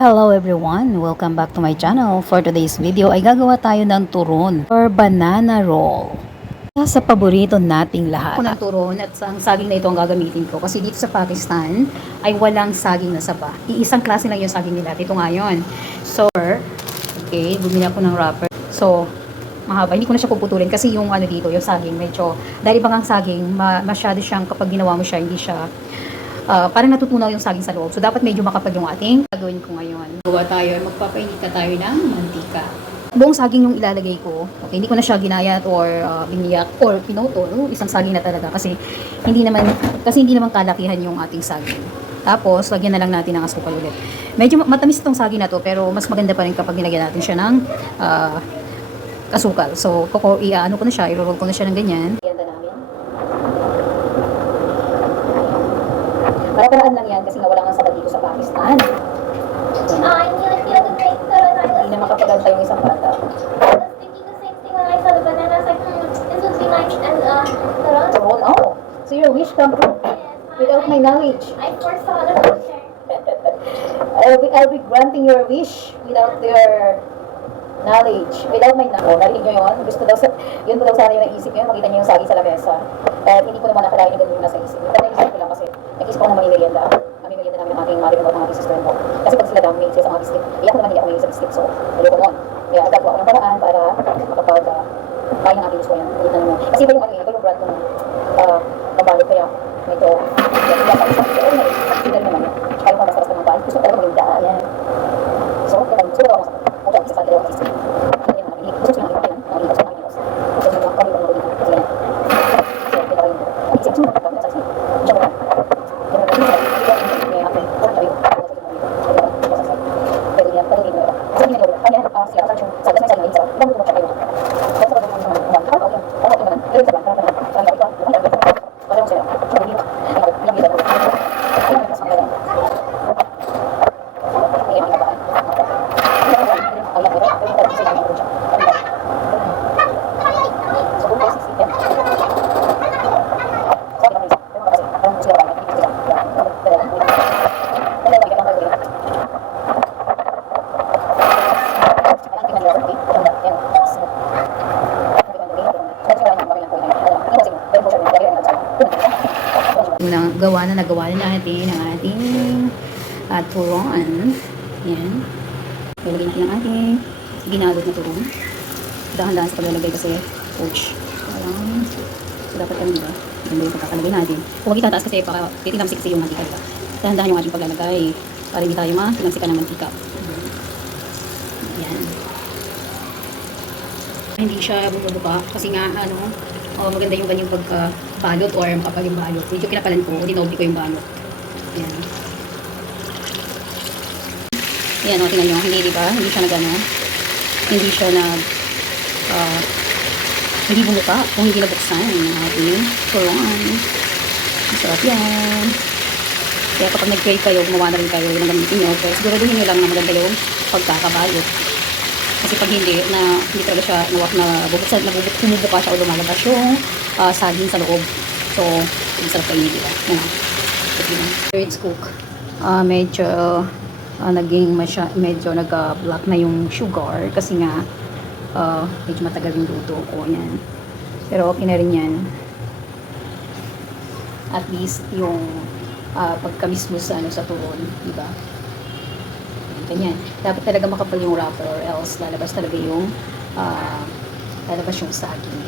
Hello everyone! Welcome back to my channel. For today's video ay gagawa tayo ng turon or banana roll. Sa paborito nating lahat. Ako ng turon at ang saging na ito ang gagamitin ko kasi dito sa Pakistan ay walang saging na saba. Iisang klase lang yung saging nila. Ito nga yun. So, okay, bumili ako ng wrapper. So, mahaba. Hindi ko na siya puputulin kasi yung ano dito, yung saging medyo, dahil ibang ang saging, masyado siyang kapag ginawa mo siya, hindi siya parang natutunaw yung saging sa loob. So, dapat medyo makapag yung ating gagawin ko ngayon. Gawa tayo, magpapainit tayo ng mantika. Buong saging yung ilalagay ko. Okay, hindi ko na siya ginayat or biniyak or pinutol. Isang saging na talaga kasi hindi naman kalakihan yung ating saging. Tapos, lagyan na lang natin ng asukal ulit. Medyo matamis itong saging na to, pero mas maganda pa rin kapag nilagyan natin siya ng asukal. So, ano ko na siya, i-roll ko na siya ng ganyan. Para-paraan lang yan kasi nga wala nga sabad dito sa Pakistan. Hindi na makapaganta yung isang bata. Turon? Oh, so your wish come true without my knowledge. I'll be granting your wish without your knowledge. Without my knowledge. Oh, narinig nyo yun? Yun po daw sana yung naisip nyo. Makita nyo yung sagi sa lamesa. Kahit hindi ko naman nakalain yung ganun yung nasa isip. Yung naisip ko lang kasi nag-isip ko ng mamimerienda. Mamimerienda namin ang aking mother at ang aking sister-in-law. Kasi pag sila daw may sila sa mga biscuit, iyak naman hindi ako may sa biscuit. So, hindi ko nun. Kaya agad ko ako ng paraan para makapag-kaya ng aking gusto yan. Kasi iba yung ano iba yung brand ng kabalot. Kaya medyo hindi naman yun. Kaya kung masaras ng bahay, gusto ko talaga maganda. Ayan. So, gusto ko ako masakit. Kung siya, isa sa dalawang isip. Gusto ko siya nagawa na natin ang ating turon. Yan. Lalagyan natin ang ating ginalog na turon. Dahan-dahan sa paglalagay kasi ouch. Parang dapat kami diba? Ganda yung pagkakalagay natin. Kung huwag itataas kasi titinamsik kasi yung mantika diba? Dahan-dahan yung ating paglalagay para hindi tayo matinamsikan ng mantika. Yan. Hindi siya bumubuka kasi nga maganda yung kanyang pagkabalot or makapag yung balot. Medyo kinapalan ko, dinoble ko yung balot. Ayan. Ayan, tingnan nyo. Hindi, diba? Hindi siya hindi siya hindi bumuka kung hindi nabuksan yung ating turon. Masarap yan. Kaya kapag nag-crave kayo, gumawa na rin kayo ng gamitin nyo. Pero siguraduhin nyo lang na maganda yung pagkakabalot. Kasi pag hindi talaga siya bumubuka siya o lumalabas yung saging sa loob. So, masarap kainin, diba? Yan. It's cook. Medyo nag-block na yung sugar kasi nga medyo matagal yung luto ko. Yan. Pero okay na rin yan. At least yung pagkamismus sa turon, diba? Ganyan. Dapat talaga makapal yung wrapper or else lalabas talaga yung saging.